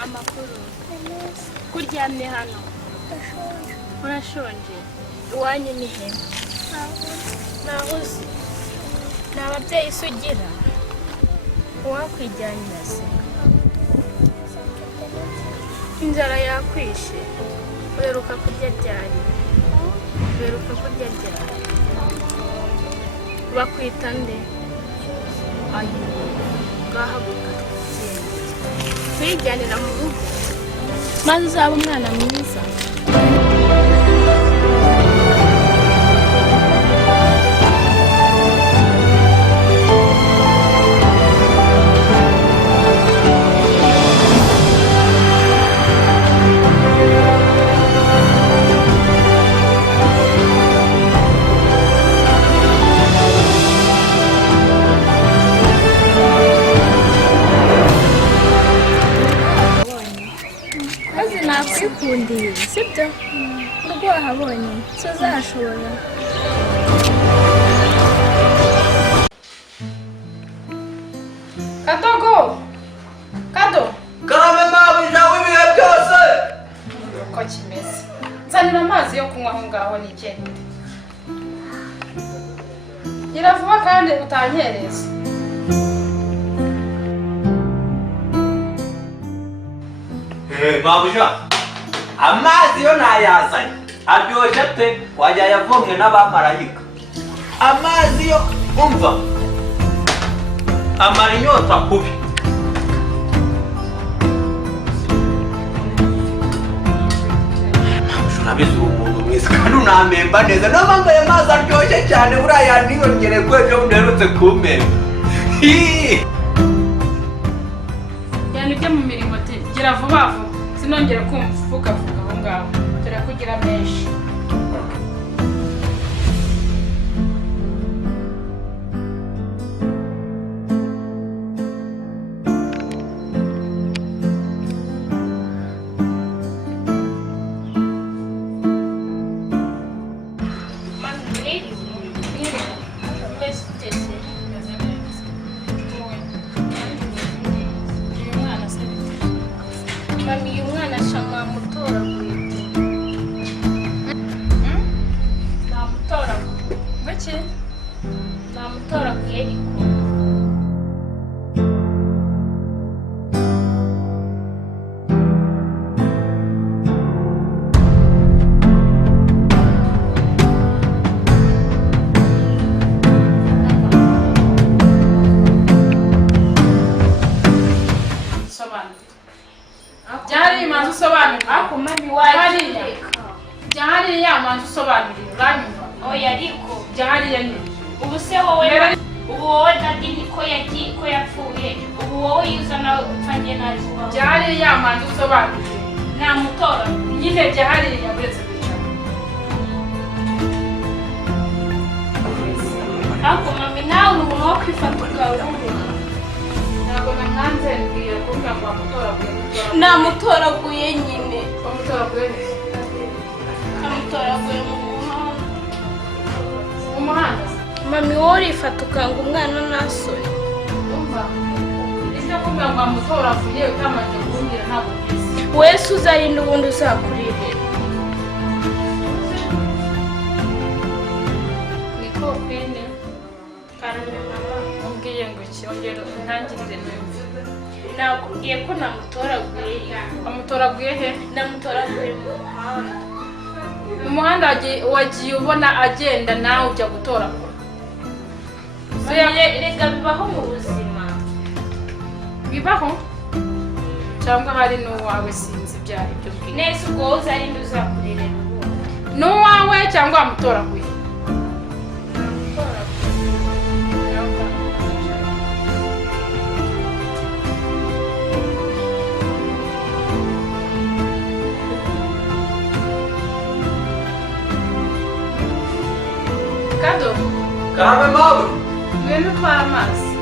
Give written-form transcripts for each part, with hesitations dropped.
Amakuru. Kuryamye hano. Urashonje. Iwanyu ni he? Nahuze. N'ababyeyi sugira. Wakwijyanira se. Inzara yakwishe. Uheruka kurya ryari? Uheruka kurya ryari? Bakwita nde? Ayo. Gahabuka twijyanira mu rugo maze uzaba umwana mwiza. Nakwikundira sibyo ubwo wahabonye so zashobora Kado karame mabuja w'ibihe byose uko kimeze nzanira amazi yo kunywa aho ngaho nigende gira vuba kandi utankereza. mabuja amazi yo nayazanye aryoshye pe wajya yavomwe n'abamarayika. Amazi yo umva amara inyota kubi. Urabizi umuntu mwiza kandi unamemba neza niyo mpamvu ayo mazi aryoshye cyane buriya niyongere ko ejo budaherutse kumpemba. Yani byo mu mirimo gira vuba vuba sinongere kumva uvuga aho ngaho dore kugira menshi. Namutoraguye nyine. Namutoraguye mu muhanda. Mami wowe ifata ukanga umwana nasore. Umva. Ese kumva ngo amutoraguye utamaze kumbwira ntabwo ngize. Wese uzarinda ubundi uzakurire. Niko kwene. Karame mama. Umbwiye ngo cyongera ntangirire neza. Nakubwiye ko namutoraguye. Amutoraguye he? Namutoraguye mu muhanda. Mu muhanda wagiye ubona agenda nawe ujya gutoragura. Rega bibaho mu buzima. Bibaho? Cyangwa hari n'uwawe sinzi byari byo bwite. Nese ubwo uzarinda uzakurire ubundi. N'uwawe cyangwa amutoraguye? Kado karame mabu ngwino utwara amazi.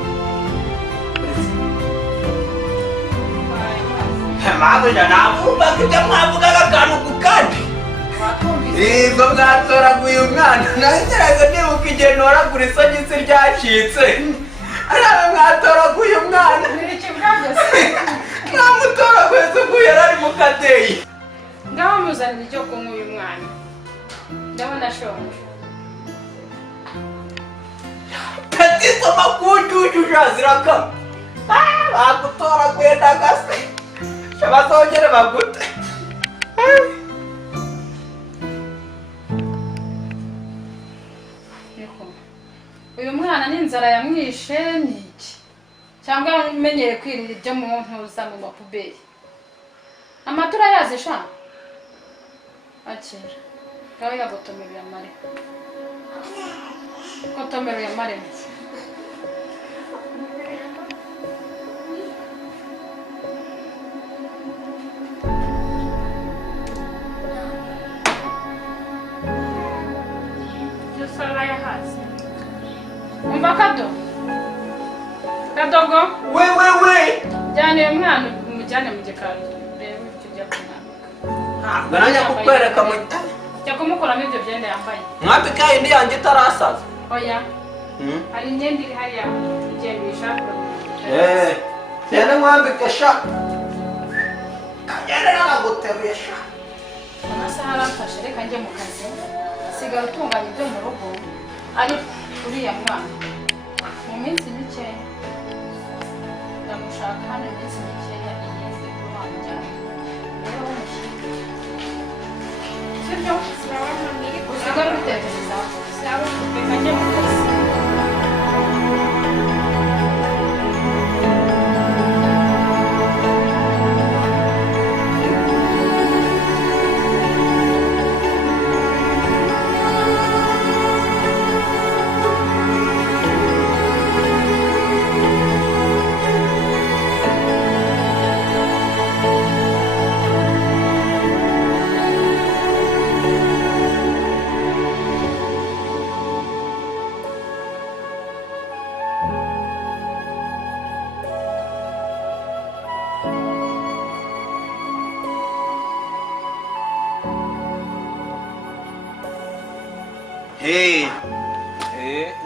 mabuja nakumva mfite mwavugaga akantu ku kandi. Ibyo mwatoraguye umwana nageraga nibuka igihe ntoragura isogisi ryacitse. Arabe mwatoraguye umwana. Namutora kwese ko yarari mu kadeyi. Ngaho muzanira icyo kunywa uyu mwana. Ndabona ashonje. Katizo makunjuju jaziraka. Bagutora kwenda gase. Shabazongere bagute. Uyu mwana n'inzara yamwishe niki? Cyangwa umenyere kwirira ibyo mu ntuza mu mapuberi. Amatura yazisha. Akira. Gawe yagotomera yamare. Gotomera yamare. Yosara ya hasi. Umva kado. Kadogo. We. Jane mwana umujyane mu gikari. Rero tujya kumwana. Baranya kukwereka mu Cyo kumukoramo ibyo byenda yambaye. mwapika indi yanjye itarasaza. Oya. Hari imyenda iri hariya igendisha. Cyane mwambike sha. Kagenda nagaguteruye sha. Amasaha arafashe reka njye mu kazi. Sigara utunganya ibyo mu rugo. Ari uriya mwana. Mu minsi mike ndamushaka hano iminsi mikeya iyindi kumwamujyana. Rero umushyira. Sibyo? Usigara ubitekereza. Reka njye mu kazi.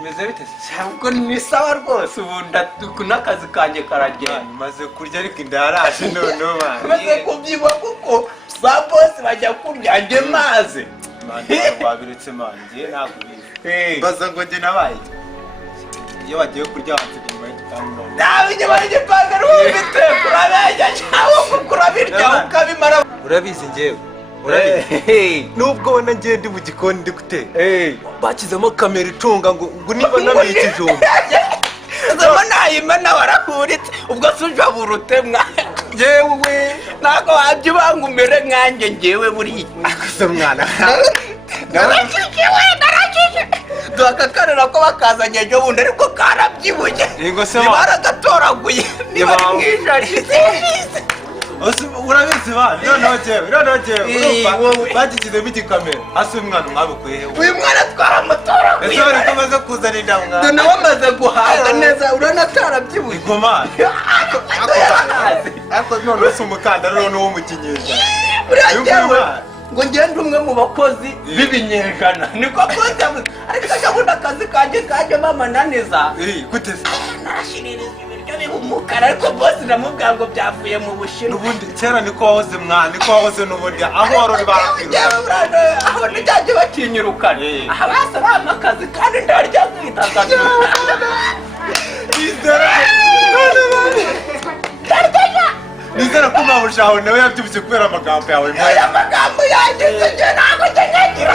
Meze bite? Sabwo ni sawa rwose ubu ndakunakazi kanje karagenda. Maze kurya ariko indarashe noneho bana. Maze kubyiba kuko ba boss bajya kurya nge maze. Babiretse manje nakubize. Baza ngo nge nabaye. Iyo bagiye kurya batse nyuma y'itanu. Nabije barije panga rubite kurabeja cyawo kukurabirya ukabimara. Urabizi ngewe. Nubwo wana ngiye ndi mu gikoni ndi guteka bakizemo kamera icunga ngo niba nabiye ikijumba zama nayimena warakuritse ubwo suja burutemwa jewe nako wajye bangumere nkanjye ngewe buri akuze mwana Naracike duhakakarira ko bakazanye ejo bundi ariko karabyibuye baragatoraguye niba ari mwijarize urabizi bana noneho jewe bagikizemo igikamera hasi umwana mwabukuye hewe uyu mwana twaramutoraguye ese bari kumaze kuzana inda mwana dore wamaze guhaga neza urabona atarabyibuye igomana ariko noneho si umukandara noneho w'umukinyeza ngo ngende umwe mu bakozi b'ibinyejana niko koze ariko akabundi akazi kanjye mama naniza guteze narashiririza ibiryo biba umukara ariko bose namubwira ngo byavuye mu Bushinwa n'ubundi kera niko wahoze mwana niko wahoze n'ubundi aho warori barakwiruka aho nijyaje batinyirukana aha basa bampa akazi kandi ndarya kwitagaza nizera ko mabushaho nawe yabyibutse kubera amagambo yawe aya magambo yanjye ntabwo njye nyagira